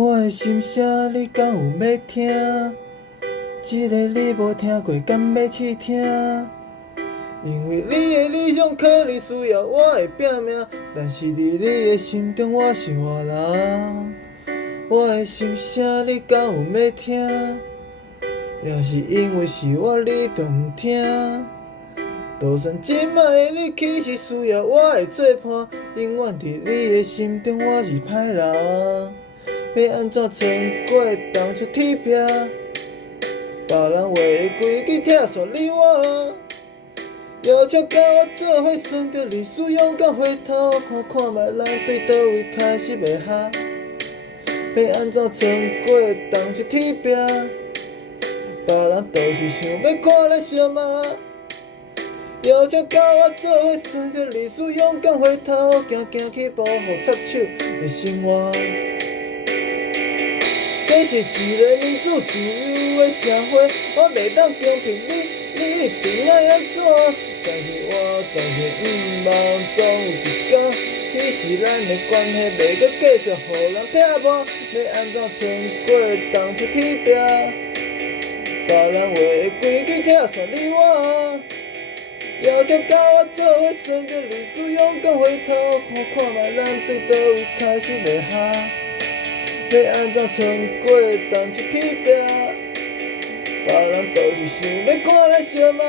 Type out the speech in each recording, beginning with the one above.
我的心声你敢有要听？一个你无听过，敢要试听？因为你的理想可能需要我的拼命，但是伫你的心中我是活人。我的心声你敢有要听？也是因为是我你都毋听。就算即摆的你其实需要我的做伴，永远伫你的心中我是歹人。要安怎撑过当初铁壁？别人画的规矩拆散你我，要求甲我做伙，选择历史勇敢回头看看觅，人对倒位开始袂合？要安怎撑过当初铁壁？别人都是想要看咱相骂，要求甲我做伙，选择历史勇敢回头，行去保护插手的生活。这是一个民主自由的社会，我袂当公平你一定爱安怎？但是我暂时毋望总有一天，彼时咱的关系袂阁继续互人拆破。要安怎撑过当初铁壁？别人画的规矩拆散你我，要求甲我做伙，选择历史勇敢回头看看觅，咱对倒位开始袂合？要安怎撑过当初铁壁？别人都是想要看咱相骂，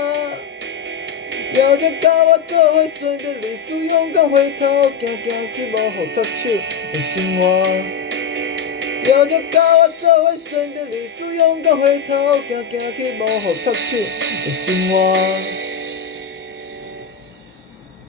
要求甲我做伙，选择历史勇敢回头，行去无互插手的生活。要求甲我做伙，选择历史勇敢回头，行去无互插手的生活。